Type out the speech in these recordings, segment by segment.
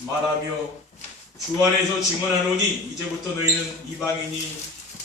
말하며 주 안에서 증언하노니 이제부터 너희는 이방인이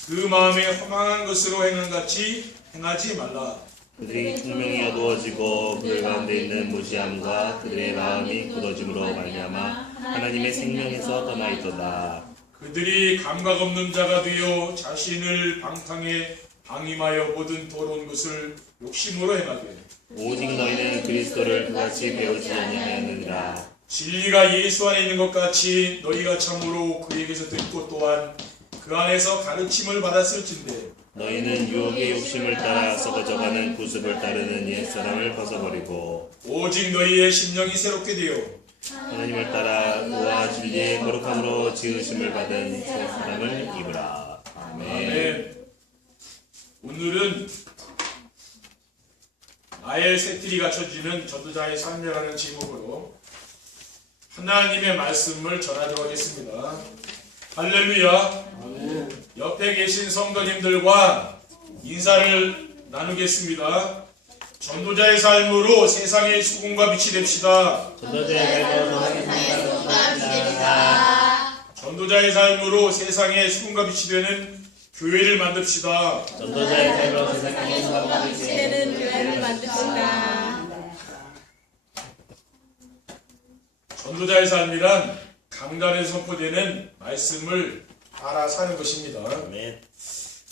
그 마음에 허망한 것으로 행한같이 행하지 말라. 그들이 총명이 어두워지고 그들 가운데 있는 무지함과 그들의 마음이 굳어짐으로 말미암아 하나님의 생명에서 떠나 있도다. 그들이 감각 없는 자가 되어 자신을 방탕에 방임하여 모든 더러운 것을 욕심으로 행하되 오직 너희는 그리스도를 그같이 배우지 아니하였느니라. 진리가 예수 안에 있는 것 같이 너희가 참으로 그에게서 듣고 또한 그 안에서 가르침을 받았을진데 너희는 유혹의 욕심을 따라 썩어져가는 구습을 따르는 옛사람을 벗어버리고 오직 너희의 심령이 새롭게 되어 하나님을 따라 의와 진리의 거룩함으로 지으심을 받은 새 사람을 입으라. 아멘. 아멘. 오늘은 나의 새틀이 갖춰지는 전도자의 삶이라는 제목으로 하나님의 말씀을 전하도록 하겠습니다. 할렐루야. 아멘. 옆에 계신 성도님들과 인사를 나누겠습니다. 전도자의 삶으로 세상의 수금과 빛이 됩시다. 전도자의 삶으로 세상의 수금과 빛이 되는 교회를 만듭시다. 전도자의 삶으로 세상의 수금과 빛이 되는 교회를 만듭시다. 전도자의 삶이란 강단에서 선포되는 말씀을 따라 사는 것입니다. 아멘.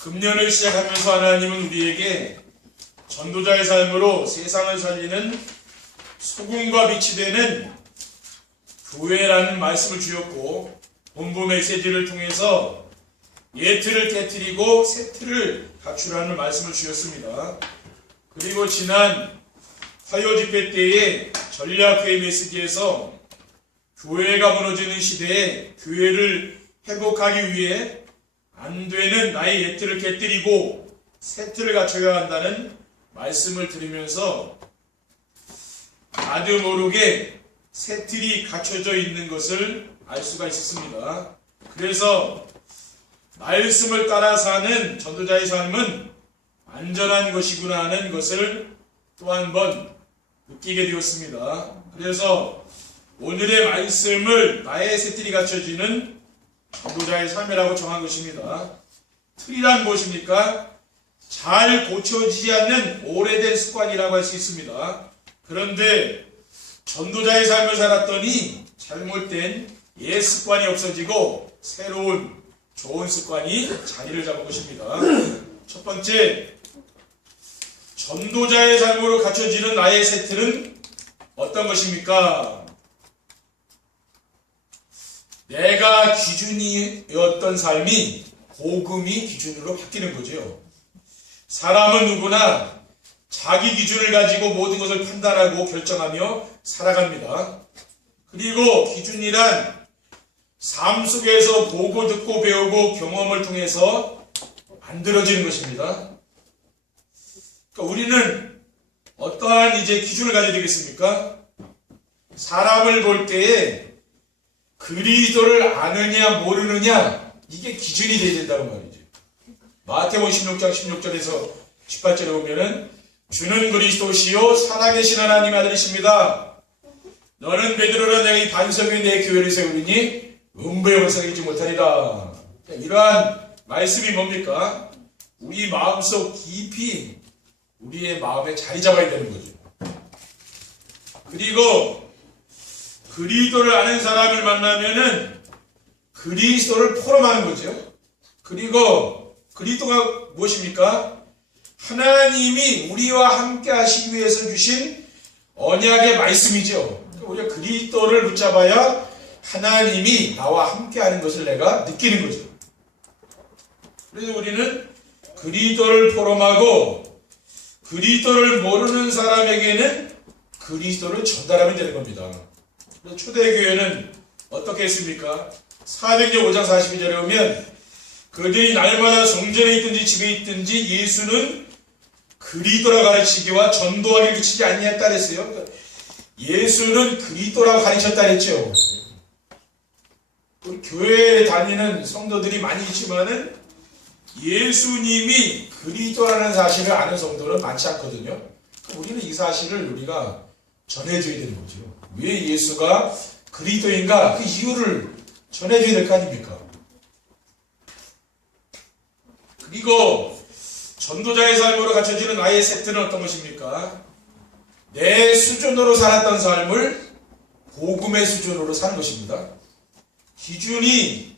금년을 시작하면서 하나님은 우리에게 전도자의 삶으로 세상을 살리는 소금과 빛이 되는 교회라는 말씀을 주셨고 본부 메시지를 통해서 옛틀을 깨뜨리고 새 틀을 갖추라는 말씀을 주셨습니다. 그리고 지난 화요 집회 때의 전략회의 메시지에서 교회가 무너지는 시대에 교회를 회복하기 위해 안 되는 나의 옛틀을 깨뜨리고 새 틀을 갖춰야 한다는 말씀을 들으면서 나도 모르게 새 틀이 갖춰져 있는 것을 알 수가 있었습니다. 그래서 말씀을 따라 사는 전도자의 삶은 안전한 것이구나 하는 것을 또 한 번 느끼게 되었습니다. 그래서 오늘의 말씀을 나의 새 틀이 갖춰지는 전도자의 삶이라고 정한 것입니다. 틀이란 무엇입니까? 잘 고쳐지지 않는 오래된 습관이라고 할 수 있습니다. 그런데 전도자의 삶을 살았더니 잘못된 옛 습관이 없어지고 새로운 좋은 습관이 자리를 잡은 것입니다. 첫 번째, 전도자의 삶으로 갖춰지는 나의 새 틀은 어떤 것입니까? 내가 기준이었던 삶이 복음이 기준으로 바뀌는 거죠. 사람은 누구나 자기 기준을 가지고 모든 것을 판단하고 결정하며 살아갑니다. 그리고 기준이란 삶 속에서 보고 듣고 배우고 경험을 통해서 만들어지는 것입니다. 그러니까 우리는 어떠한 이제 기준을 가져야 되겠습니까? 사람을 볼 때에 그리스도를 아느냐 모르느냐 이게 기준이 되어야 된다는 말이죠. 마태복음 16장 16절에서 18절에 보면은 주는 그리스도시요 살아계신 하나님 아들이십니다. 너는 베드로라 내가 이 반석 위에 내 교회를 세우리니 음부에 원상이지 못하리라. 이러한 말씀이 뭡니까? 우리 마음속 깊이 우리의 마음에 자리 잡아야 되는 거죠. 그리고 그리스도를 아는 사람을 만나면은 그리스도를 포럼하는 거죠. 그리고 그리스도가 무엇입니까? 하나님이 우리와 함께 하시기 위해서 주신 언약의 말씀이죠. 우리가 그리스도를 붙잡아야 하나님이 나와 함께 하는 것을 내가 느끼는 거죠. 그래서 우리는 그리스도를 포럼하고 그리스도를 모르는 사람에게는 그리스도를 전달하면 되는 겁니다. 초대교회는 어떻게 했습니까? 사도행전 5장 42절에 보면 그들이 날마다 성전에 있든지 집에 있든지 예수는 그리스도라 가르치기와 전도하기 그치지 아니했다 그랬어요. 예수는 그리스도라고 가르쳤다 그랬죠. 우리 교회에 다니는 성도들이 많이 있지만은 예수님이 그리스도라는 사실을 아는 성도는 많지 않거든요. 우리는 이 사실을 우리가 전해줘야 되는 거죠. 왜 예수가 그리스도인가 그 이유를 전해줘야 될 거 아닙니까? 그리고 전도자의 삶으로 갖춰지는 나의 세트는 어떤 것입니까? 내 수준으로 살았던 삶을 복음의 수준으로 사는 것입니다. 기준이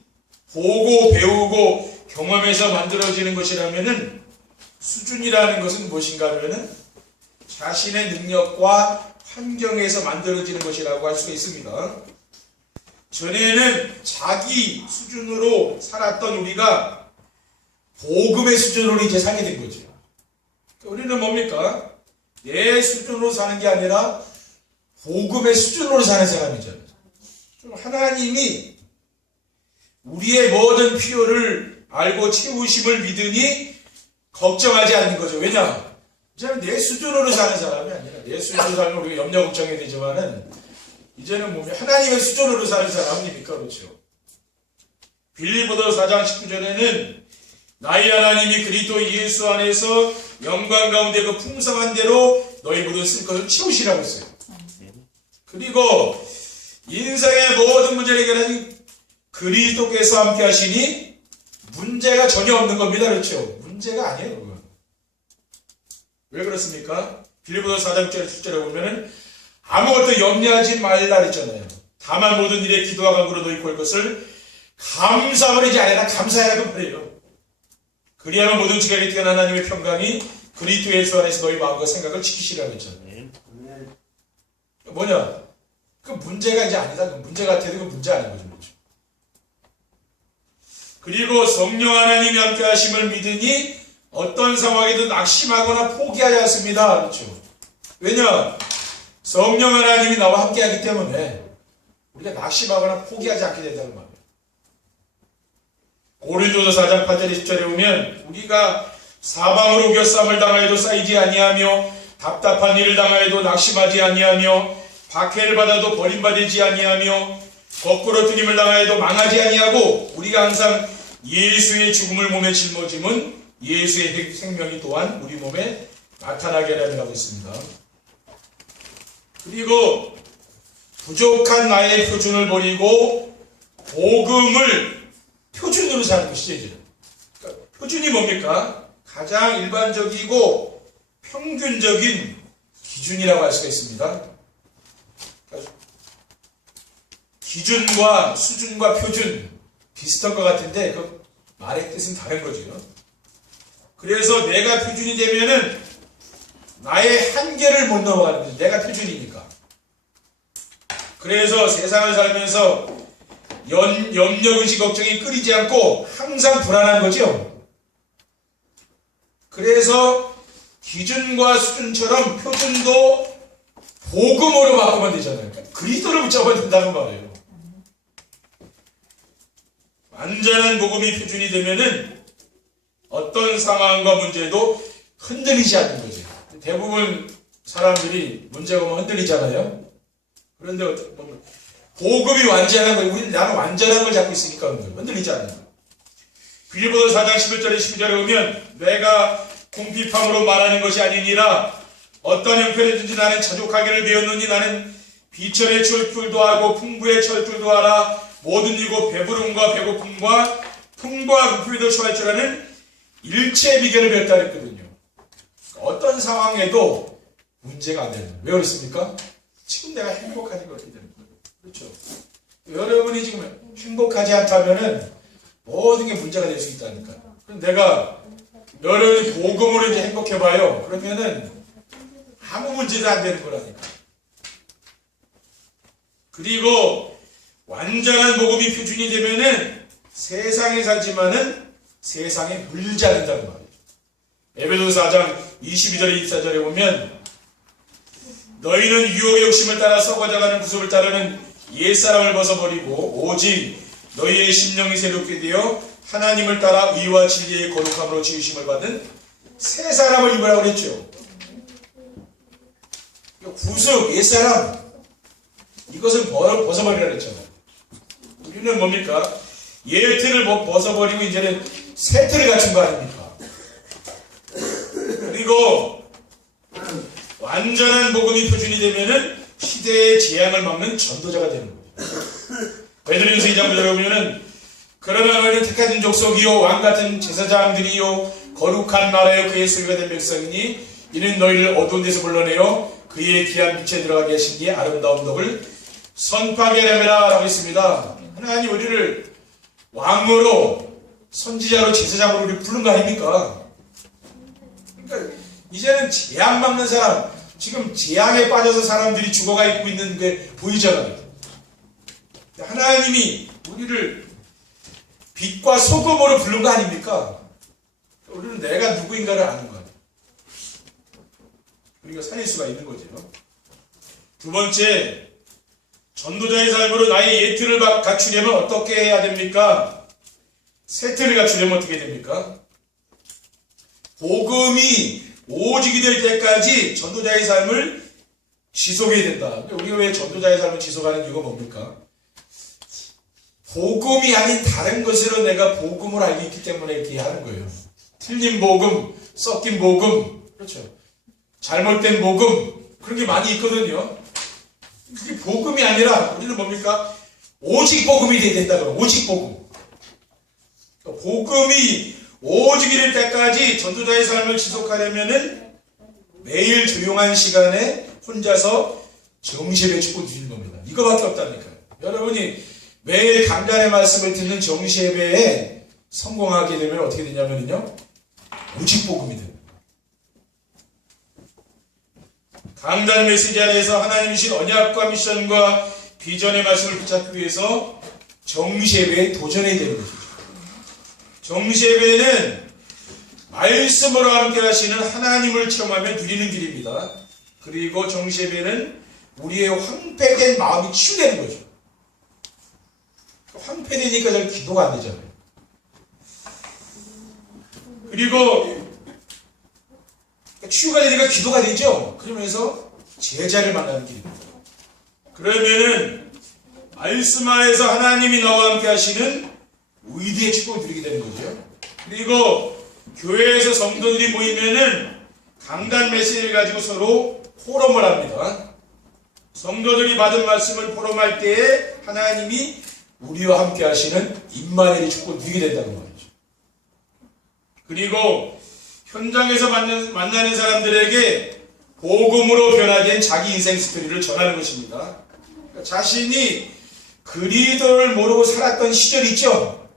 보고 배우고 경험해서 만들어지는 것이라면은 수준이라는 것은 무엇인가 하면은 자신의 능력과 환경에서 만들어지는 것이라고 할 수가 있습니다. 전에는 자기 수준으로 살았던 우리가 복음의 수준으로 이제 살게 된 거죠. 우리는 뭡니까? 내 수준으로 사는 게 아니라 복음의 수준으로 사는 사람이잖아요. 하나님이 우리의 모든 필요를 알고 채우심을 믿으니 걱정하지 않는 거죠. 왜냐? 이제는 내 수준으로 사는 사람이 아니라 내 수준으로 살면 우리가 염려 걱정이 되지만은 이제는 몸이 하나님의 수준으로 사는 사람이니까 그렇죠. 빌립보서 4장 19절에는 나의 하나님이 그리스도 예수 안에서 영광 가운데 그 풍성한 대로 너희 모든 쓸 것을 채우시라고 했어요. 그리고 인생의 모든 문제를 해결하는 그리스도께서 함께 하시니 문제가 전혀 없는 겁니다. 그렇죠? 문제가 아니에요. 그건. 왜 그렇습니까? 빌립보서 4장 7절에 보면은 아무것도 염려하지 말라 그랬잖아요. 다만 모든 일에 기도와 간구로 너희 구할 것을 감사함으로 이제 아니라 감사해라고 말해요. 그리하면 모든 지각에 뛰어난 하나님의 평강이 그리스도 예수 안에서 너희 마음과 생각을 지키시라고 했잖아요. 뭐냐? 그 문제가 이제 아니다. 그 문제 같아도 그 문제 아닌 거죠. 그렇죠? 그리고 성령 하나님이 함께 하심을 믿으니 어떤 상황에도 낙심하거나 포기하지 않습니다. 그렇죠? 왜냐? 성령 하나님이 나와 함께 하기 때문에 우리가 낙심하거나 포기하지 않게 된다는 말이에요. 고린도서 4장 8절 10절에 보면 우리가 사방으로 겨쌈을 당하여도 쌓이지 아니하며 답답한 일을 당하여도 낙심하지 아니하며 박해를 받아도 버림받지 아니하며 거꾸로 뜨림을 당하여도 망하지 아니하고 우리가 항상 예수의 죽음을 몸에 짊어짐은 예수의 생명이 또한 우리 몸에 나타나게 하라고 했습니다. 그리고 부족한 나의 표준을 버리고 복음을 표준으로 사는 것이죠. 이제. 그러니까 표준이 뭡니까? 가장 일반적이고 평균적인 기준이라고 할 수가 있습니다. 그러니까 기준과 수준과 표준 비슷한 것 같은데 그 말의 뜻은 다른 거죠. 그래서 내가 표준이 되면은 나의 한계를 못 넘어가는 거죠. 내가 표준이니까. 그래서 세상을 살면서 염려의식 걱정이 끊이지 않고 항상 불안한 거죠. 그래서 기준과 수준처럼 표준도 복음으로 바꾸면 되잖아요. 그리스도를 붙잡아야 된다는 말이에요. 완전한 복음이 표준이 되면은 어떤 상황과 문제도 흔들리지 않는 거죠. 대부분 사람들이 문제가 오면 흔들리잖아요. 그런데 복음이 완전한 거예요. 우리는 나는 완전한 걸 잡고 있으니까 흔들리지 않는 거예요. 빌립보서 4장 11절에 12절에 보면 내가 궁핍함으로 말하는 것이 아니니라 어떤 형편이든지 나는 자족하기를 배웠느니 나는 비천의 철줄도 하고 풍부의 철줄도 알아 모든 이고 배부름과 배고픔과 풍부와 궁핍에도 처할 줄 아는 일체의 비결을 배웠다 그랬거든요. 어떤 상황에도 문제가 안 되는 거예요. 왜 그렇습니까? 지금 내가 행복하지 그렇게 되는 거예요. 그렇죠? 여러분이 지금 행복하지 않다면은 모든 게 문제가 될 수 있다니까요. 그럼 내가 여러분이 복음으로 이제 행복해봐요. 그러면은 아무 문제도 안 되는 거라니까. 그리고 완전한 복음이 표준이 되면은 세상에 살지만은 세상에 물지 않는다는 말이에요. 에베소서 4장 22절에 24절에 보면 너희는 유혹의 욕심을 따라 썩어져가는 구습을 따르는 옛사람을 벗어버리고 오직 너희의 심령이 새롭게 되어 하나님을 따라 의와 진리의 거룩함으로 지으심을 받은 새 사람을 입으라고 그랬죠. 구습, 옛사람 이것을 벗어버리라 그랬잖아요. 우리는 뭡니까? 옛 틀을 벗어버리고 이제는 새 틀을 갖춘 거 아닙니까? 그리고 완전한 복음이 표준이 되면은 시대의 재앙을 막는 전도자가 되는 거예요. 2장 보면은 그러나 너희는 택하신 족속이요 왕같은 제사장들이요 거룩한 나라여 그의 소유가 된 백성이니 이는 너희를 어두운 데서 불러내어 그의 귀한 빛에 들어가게 하신 이의 아름다운 덕을 선포하게 하려라 라고 했습니다. 하나님 우리를 왕으로 선지자로 제사장으로 우리 부른 거 아닙니까? 그러니까 이제는 재앙 막는 사람, 지금 재앙에 빠져서 사람들이 죽어가 있고 있는 게 보이잖아요. 하나님이 우리를 빛과 소금으로 부른 거 아닙니까? 우리는 내가 누구인가를 아는 거예요. 우리가 살릴 수가 있는 거죠. 두 번째, 전도자의 삶으로 나의 예틀을 갖추려면 어떻게 해야 됩니까? 세틀을 갖추려면 어떻게 됩니까? 복음이 오직이 될 때까지 전도자의 삶을 지속해야 된다. 우리가 왜 전도자의 삶을 지속하는 이유가 뭡니까? 복음이 아닌 다른 것으로 내가 복음을 알고 있기 때문에 이렇게 하는 거예요. 틀린 복음, 섞인 복음, 그렇죠. 잘못된 복음, 그런 게 많이 있거든요. 그게 복음이 아니라 우리는 뭡니까? 오직 복음이 돼야 된다고. 오직 복음. 복음이 오직이 될 때까지 전도자의 삶을 지속하려면은 매일 조용한 시간에 혼자서 정시예배 축복 드리는 겁니다. 이거밖에 없다니까요. 여러분이 매일 강단의 말씀을 듣는 정시예배에 성공하게 되면 어떻게 되냐면요, 오직 복음이 됩니다. 강단 메시지 안에서 하나님 주신 언약과 미션과 비전의 말씀을 붙잡기 위해서 정시예배에 도전해야 되는 것이죠. 정시예배는 말씀으로 함께 하시는 하나님을 체험하며 누리는 길입니다. 그리고 정시예배는 우리의 황폐된 마음이 치유되는 거죠. 황폐되니까 잘 기도가 안 되잖아요. 그리고 치유가 되니까 기도가 되죠. 그러면서 제자를 만나는 길입니다. 그러면은 말씀 안에서 하나님이 나와 함께 하시는 의리의 축복을 누리게 되는 거죠. 그리고 교회에서 성도들이 모이면은 강단 메시지를 가지고 서로 포럼을 합니다. 성도들이 받은 말씀을 포럼할 때에 하나님이 우리와 함께 하시는 임마누엘의 축복을 누리게 된다는 말이죠. 그리고 현장에서 만나는 사람들에게 복음으로 변화된 자기 인생 스토리를 전하는 것입니다. 자신이 그리스도를 모르고 살았던 시절이 있죠.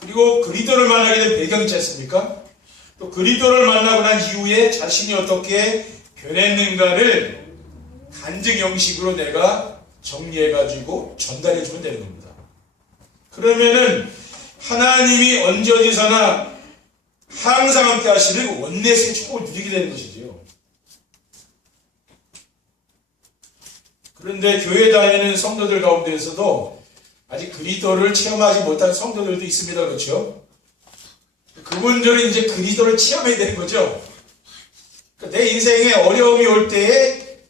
그리고 그리스도를 만나게 된 배경이 있지 않습니까? 또 그리스도를 만나고 난 이후에 자신이 어떻게 변했는가를 간증 형식으로 내가 정리해가지고 전달해주면 되는 겁니다. 그러면은 하나님이 언제 어디서나 항상 함께 하시는 원내스의 축복을 누리게 되는 것이죠. 그런데 교회 다니는 성도들 가운데에서도 아직 그리스도를 체험하지 못한 성도들도 있습니다. 그렇죠? 그분들은 이제 그리스도를 체험해야 되는 거죠. 그러니까 내 인생에 어려움이 올 때에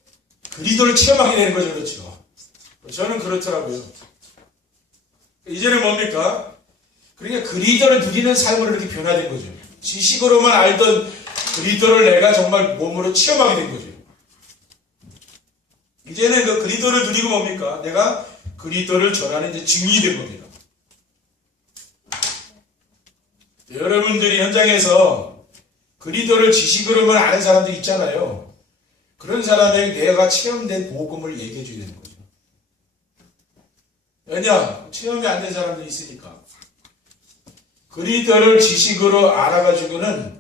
그리스도를 체험하게 되는 거죠. 그렇죠? 저는 그렇더라고요. 이제는 뭡니까? 그러니까 그리스도를 누리는 삶으로 이렇게 변화된 거죠. 지식으로만 알던 그리스도를 내가 정말 몸으로 체험하게 된 거죠. 이제는 그 그리스도를 누리고 뭡니까? 내가 그리스도를 전하는 이제 증인이 된 겁니다. 여러분들이 현장에서 그리스도를 지식으로만 아는 사람들이 있잖아요. 그런 사람에게 내가 체험된 복음을 얘기해 줘야 되는 거죠. 왜냐? 체험이 안 된 사람들이 있으니까. 그리스도를 지식으로 알아가지고는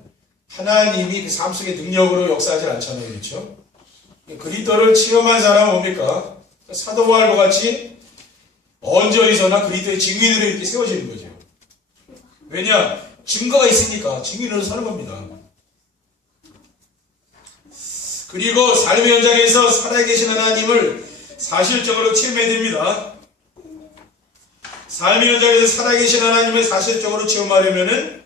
하나님이 그 삶 속의 능력으로 역사하지 않잖아요. 그렇죠? 그리스도를 체험한 사람은 뭡니까? 사도 바울과 같이 언제 어디서나 그리스도의 증인으로 이렇게 세워지는 거죠. 왜냐? 증거가 있으니까 증인으로 서는 겁니다. 그리고 삶의 현장에서 살아계신 하나님을 사실적으로 체험해야 됩니다. 삶의 현장에서 살아계신 하나님을 사실적으로 체험하려면은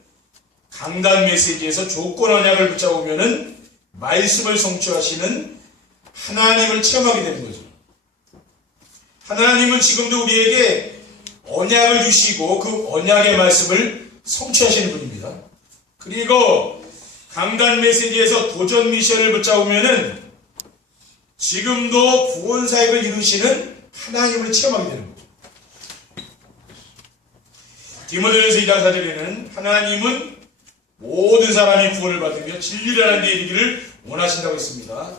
강단 메시지에서 조건 언약을 붙잡으면은 말씀을 성취하시는 하나님을 체험하게 되는 거죠. 하나님은 지금도 우리에게 언약을 주시고 그 언약의 말씀을 성취하시는 분입니다. 그리고 강단 메시지에서 도전 미션을 붙잡으면은 지금도 구원 사역을 이루시는 하나님을 체험하게 되는 거죠. 디모데전서 2장 4절에는 하나님은 모든 사람이 구원을 받으며 진리를 하는 데 이르기를 원하신다고 했습니다.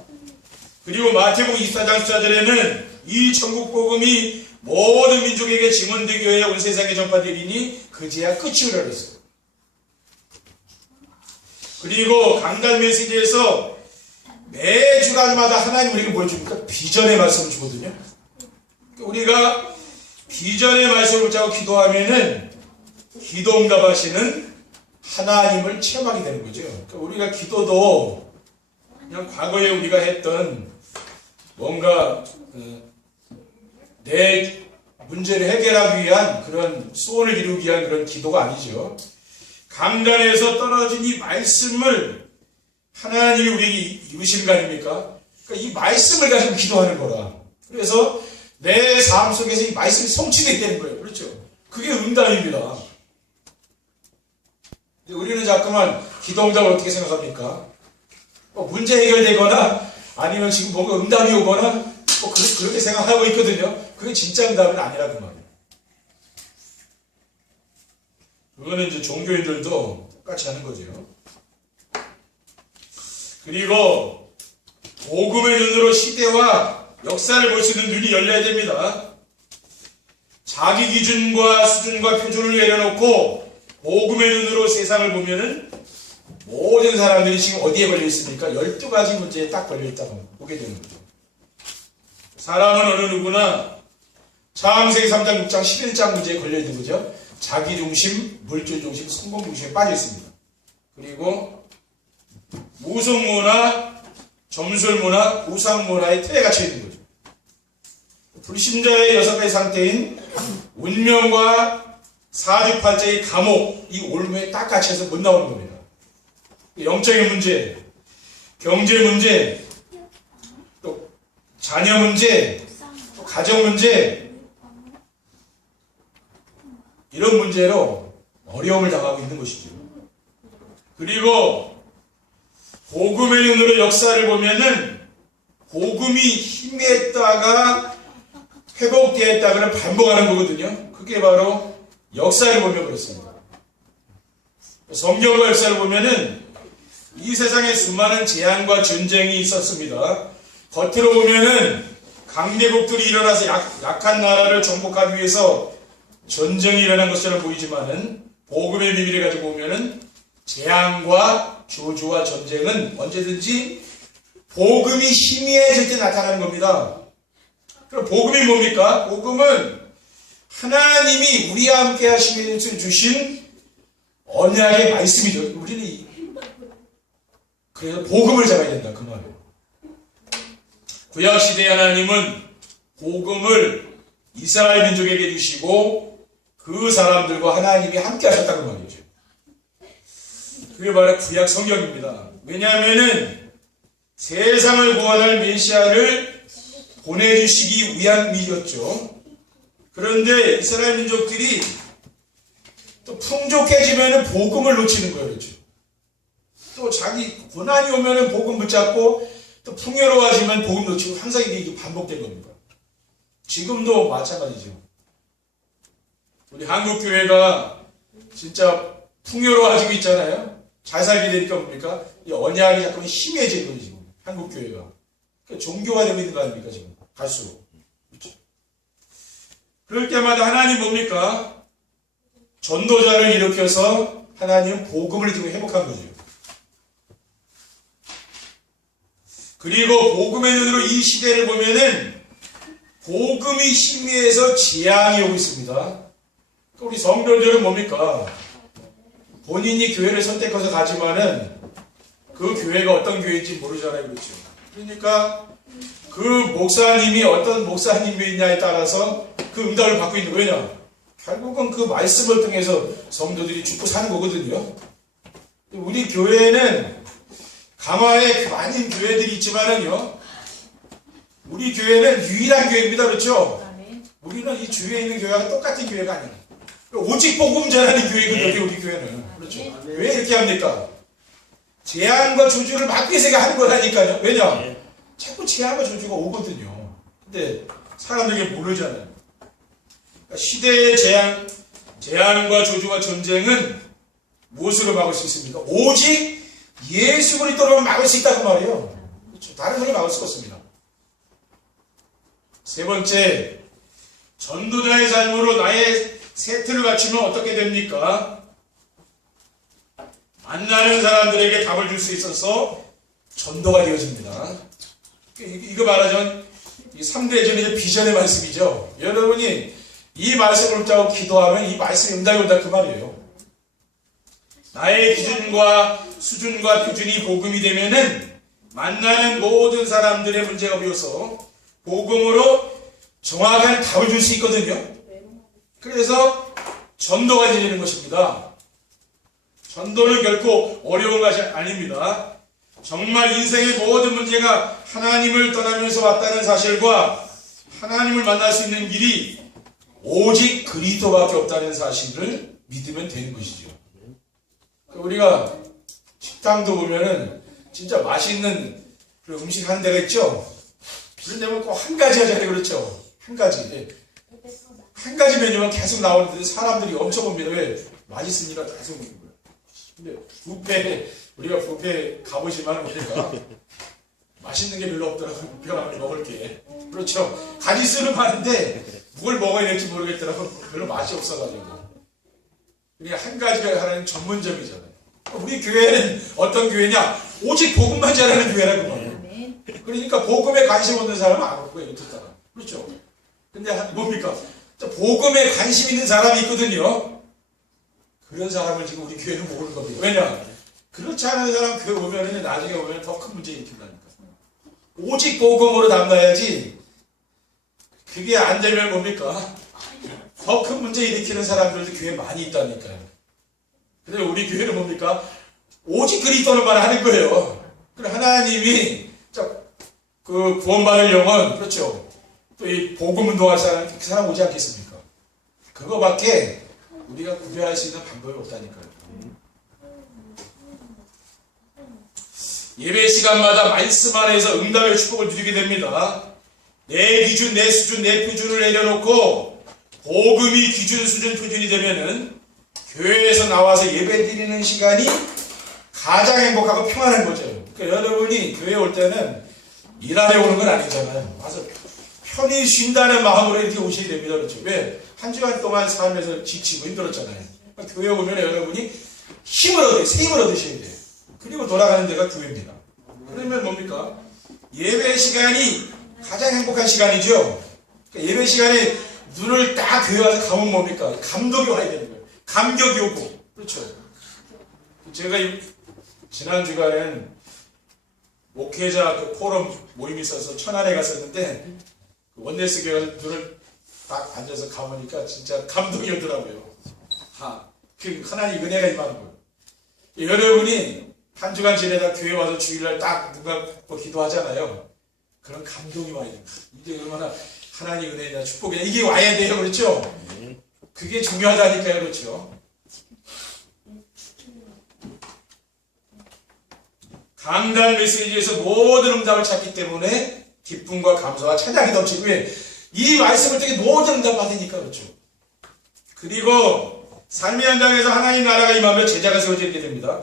그리고 마태복음 24장 14절에는 이 천국 복음이 모든 민족에게 증언되기 위해 온 세상에 전파되리니 그제야 끝이 오리라 했어요. 그리고 강단 메시지에서 매 주간마다 하나님 우리에게 뭘 줍니까? 비전의 말씀을 주거든요. 우리가 비전의 말씀을 붙잡고 기도하면은 기도 응답하시는 하나님을 체험하게 되는 거죠. 그러니까 우리가 기도도 그냥 과거에 우리가 했던 뭔가 내 문제를 해결하기 위한 그런 소원을 이루기 위한 그런 기도가 아니죠. 강단에서 떨어진 이 말씀을 하나님이 우리에게 이루시는 거 아닙니까? 그러니까 이 말씀을 가지고 기도하는 거라. 그래서 내 삶 속에서 이 말씀이 성취되게 되는 거예요. 그렇죠? 그게 응답입니다. 우리는 자꾸만 기도 응답을 어떻게 생각합니까? 문제 해결되거나 아니면 지금 뭔가 응답이 오거나 그렇게 생각하고 있거든요. 그게 진짜 응답은 아니라는 말이에요. 그거는 이제 종교인들도 똑같이 하는 거죠. 그리고 복음의 눈으로 시대와 역사를 볼 수 있는 눈이 열려야 됩니다. 자기 기준과 수준과 표준을 내려놓고 복음의 눈으로 세상을 보면은 모든 사람들이 지금 어디에 걸려 있습니까? 12가지 문제에 딱 걸려 있다고 보게 되는 거죠. 사람은 어느 누구나 창세기 3장, 6장, 11장 문제에 걸려 있는 거죠. 자기 중심, 물질 중심, 성공 중심에 빠져 있습니다. 그리고 무속문화, 점술문화, 우상문화의 틀에 갇혀 있는 거죠. 불신자의 6가지 상태인 운명과 사주팔자의 감옥, 이 올무에 딱 갇혀서 못 나오는 겁니다. 영적인 문제, 경제 문제, 또 자녀 문제, 또 가정 문제, 이런 문제로 어려움을 당하고 있는 것이죠. 그리고 복음의 눈으로 역사를 보면은 복음이 희미했다가 회복되었다가는 반복하는 거거든요. 그게 바로 역사를 보면 그렇습니다. 성경과 역사를 보면은 이 세상에 수많은 재앙과 전쟁이 있었습니다. 겉으로 보면은 강대국들이 일어나서 약한 나라를 정복하기 위해서 전쟁이 일어난 것처럼 보이지만은 복음의 비밀을 가지고 보면은 재앙과 저주와 전쟁은 언제든지 복음이 희미해질 때 나타나는 겁니다. 그럼 복음이 뭡니까? 복음은 하나님이 우리와 함께 하시면서 주신 언약의 말씀이죠. 우리는 그래서 복음을 잡아야 된다 그 말이에요. 구약시대의 하나님은 복음을 이스라엘 민족에게 주시고 그 사람들과 하나님이 함께 하셨다는 말이죠. 그게 바로 구약 성경입니다. 왜냐하면은 세상을 구원할 메시아를 보내주시기 위한 일이었죠. 그런데 이스라엘 민족들이 또 풍족해지면은 복음을 놓치는 거예요. 그렇죠? 또 자기 고난이 오면은 복음 붙잡고 또 풍요로워지면 복음 놓치고 항상 이게 반복된 겁니다. 지금도 마찬가지죠. 우리 한국교회가 진짜 풍요로워지고 있잖아요. 잘 살게 되니까 뭡니까? 이 언약이 자꾸 힘해지는 거죠, 지금. 한국교회가. 그러니까 종교가 되고 있는 거 아닙니까, 지금. 갈수록. 그렇죠? 그럴 때마다 하나님 뭡니까? 전도자를 일으켜서 하나님 복음을 지금 회복한 거죠. 그리고 복음의 눈으로 이 시대를 보면은 복음이 희미해서 재앙이 오고 있습니다. 우리 성도들은 뭡니까? 본인이 교회를 선택해서 가지만은 그 교회가 어떤 교회인지 모르잖아요. 그렇죠? 그러니까 그 목사님이 어떤 목사님이냐에 따라서 그 응답을 받고 있는 거예요. 왜냐? 결국은 그 말씀을 통해서 성도들이 죽고 사는 거거든요. 우리 교회는 강화에 많은 교회들이 있지만은요, 우리 교회는 유일한 교회입니다. 그렇죠? 우리는 이 주위에 있는 교회가 똑같은 교회가 아니에요. 오직 복음 전하는 교회거든요, 우리 교회는. 그렇죠? 왜 이렇게 합니까? 재앙과 저주를 막기 위해서 하는 거라니까요. 왜냐? 자꾸 재앙과 저주가 오거든요. 근데 사람들에게 모르잖아요. 그러니까 시대의 재앙, 재앙과 저주와 전쟁은 무엇으로 막을 수 있습니까? 오직 예수 그리스도로 막을 수 있다고 말이에요. 그렇죠. 다른 걸로 막을 수 없습니다. 세 번째, 전도자의 삶으로 나의 세트를 갖추면 어떻게 됩니까? 만나는 사람들에게 답을 줄 수 있어서 전도가 되어집니다. 이거 말하자면 3대전의 비전의 말씀이죠. 여러분이 이 말씀을 붙잡고 기도하면 이 말씀이 응답이 온다 그 말이에요. 나의 기준과 수준과 표준이 복음이 되면은 만나는 모든 사람들의 문제가 비어서 복음으로 정확한 답을 줄 수 있거든요. 그래서 전도가 되는 것입니다. 전도는 결코 어려운 것이 아닙니다. 정말 인생의 모든 문제가 하나님을 떠나면서 왔다는 사실과 하나님을 만날 수 있는 길이 오직 그리스도밖에 없다는 사실을 믿으면 되는 것이죠. 우리가 식당도 보면은 진짜 맛있는 그런 음식 하는 데가 있죠. 그런 데면 꼭 한 가지 하잖아요. 그렇죠? 한 가지. 한 가지 메뉴만 계속 나오는데 사람들이 엄청 옵니다. 왜? 맛있으니까 계속 오는 거예요. 근데 뷔페, 우리가 뷔페 가보시면 우리가 맛있는 게 별로 없더라고요. 뷔페 가면 먹을 게. 그렇죠? 가지수는 많은데 뭘 먹어야 될지 모르겠더라고요. 별로 맛이 없어가지고. 그냥 한 가지가 하나는 전문점이잖아요. 우리 교회는 어떤 교회냐? 오직 복음만 잘하는 교회라고 말해요. 그러니까 복음에 관심 없는 사람은 안 올 거예요. 듣다가. 그렇죠? 근데 뭡니까? 복음에 관심 있는 사람이 있거든요. 그런 사람을 지금 우리 교회는 모르는 겁니다. 왜냐? 그렇지 않은 사람 교회 오면 나중에 오면 더 큰 문제 일으킨다니까. 오직 복음으로 담나야지. 그게 안 되면 뭡니까? 더 큰 문제 일으키는 사람들도 교회에 많이 있다니까요. 근데 우리 교회는 뭡니까? 오직 그리스도로만 하는 거예요. 그래 하나님이 그 구원받을 영혼, 그렇죠? 또 이 복음 운동할 사람, 그 사람 오지 않겠습니까? 그거밖에 우리가 구별할 수 있는 방법이 없다니까요. 예배 시간마다 말씀 안에서 응답의 축복을 누리게 됩니다. 내 기준, 내 수준, 내 표준을 내려놓고 복음이 기준, 수준, 표준이 되면은 교회에서 나와서 예배 드리는 시간이 가장 행복하고 평안한 거죠. 그러니까 여러분이 교회에 올 때는 일하러 오는 건 아니잖아요. 와서 편히 쉰다는 마음으로 이렇게 오셔야 됩니다. 그렇죠? 왜? 한 주간 동안 살면서 지치고 힘들었잖아요. 그러니까 교회 오면 여러분이 힘을 얻어요. 새 힘을 얻으셔야 돼요. 그리고 돌아가는 데가 교회입니다. 그러면 뭡니까? 예배 시간이 가장 행복한 시간이죠. 그러니까 예배 시간에 눈을 딱 교회 와서 감으면 뭡니까? 감동이 와야 되는 거예요. 감격이 오고. 그렇죠? 제가 지난 주간엔 목회자 그 포럼 모임이 있어서 천안에 갔었는데 원네스 교회가 눈을 딱 앉아서 감으니까 진짜 감동이 오더라고요. 그 하나님 은혜가 임하는 거예요. 여러분이 한 주간 지내다 교회 와서 주일날 딱 누가 뭐 기도하잖아요. 그런 감동이 와야 돼요. 이게 얼마나 하나님 은혜냐 축복이냐 이게 와야 돼요. 그렇죠? 그게 중요하다니까요. 그렇죠? 강단 메시지에서 모든 응답을 찾기 때문에 기쁨과 감사와 찬양이 넘치고 이 말씀을 통해 모든 응답 받으니까 그렇죠. 그리고 삶의 현장에서 하나님 나라가 임하며 제자가 세워지게 됩니다.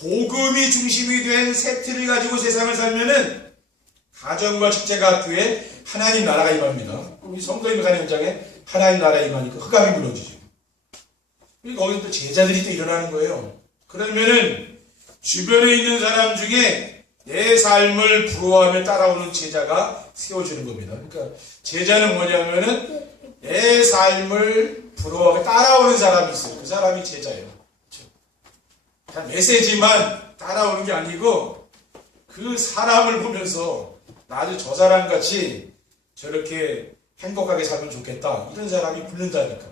복음이 중심이 된 세트를 가지고 세상을 살면은 가정과 직장과 학교에 하나님 나라가 임합니다. 우리 성도님 가는 현장에 하나님 나라가 임하니까 흑암이 무너지죠. 그리고 거기서 또 제자들이 또 일어나는 거예요. 그러면은 주변에 있는 사람 중에 내 삶을 부러워하며 따라오는 제자가 세워주는 겁니다. 그러니까 제자는 뭐냐면은 내 삶을 부러워하며 따라오는 사람이 있어요. 그 사람이 제자예요. 그렇죠? 그냥 메시지만 따라오는 게 아니고 그 사람을 보면서 나도 저 사람 같이 저렇게 행복하게 살면 좋겠다. 이런 사람이 붙는다니까.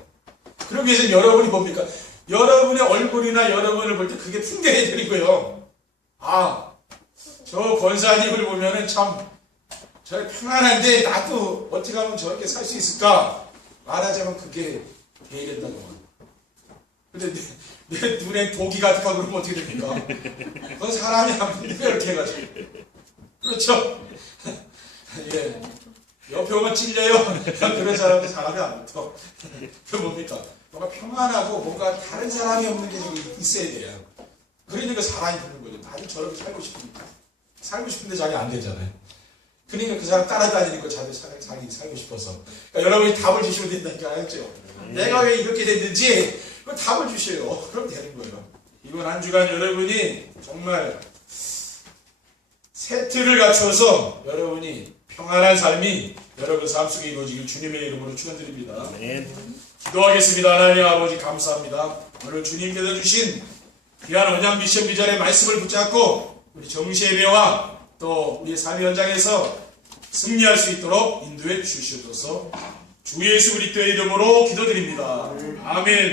그러기 위해서 여러분이 뭡니까? 여러분의 얼굴이나 여러분을 볼 때 그게 풍경이 되는 거예요. 저 권사님을 보면은 참, 저 편안한데 나도 어떻게 하면 저렇게 살 수 있을까? 말하자면 그게 돼야 된다고 말이에요. 근데 내 눈에 독이 가득하고 그러면 어떻게 됩니까? 그건 사람이 안 믿는 거 이렇게 해가지고. 그렇죠? 예. 옆에 오면 찔려요. 그런 사람들 사람이 안 붙어. 그 뭡니까? 뭔가 평안하고 뭔가 다른 사람이 없는 게 좀 있어야 돼요. 그러니까 사람이 붙는 거죠. 나도 저렇게 살고 싶으니까. 살고 싶은데 자기 안 되잖아요. 그러니까 그 사람 따라다니니까 자기 살고 싶어서. 그러니까 여러분이 답을 주시면 된다니까 알죠? 내가 왜 이렇게 됐는지 그 답을 주셔요. 그럼 되는 거예요. 이번 한 주간 여러분이 정말 세트를 갖추어서 여러분이 평안한 삶이 여러분 삶 속에 이루어지길 주님의 이름으로 축원드립니다. 아멘. 기도하겠습니다. 하나님 아버지 감사합니다. 오늘 주님께서 주신 귀한 언양 미션 비전의 말씀을 붙잡고 우리 정시예배와 또 우리의 삶의 현장에서 승리할 수 있도록 인도해 주시옵소서. 주 예수 그리스도의 이름으로 기도드립니다. 아멘.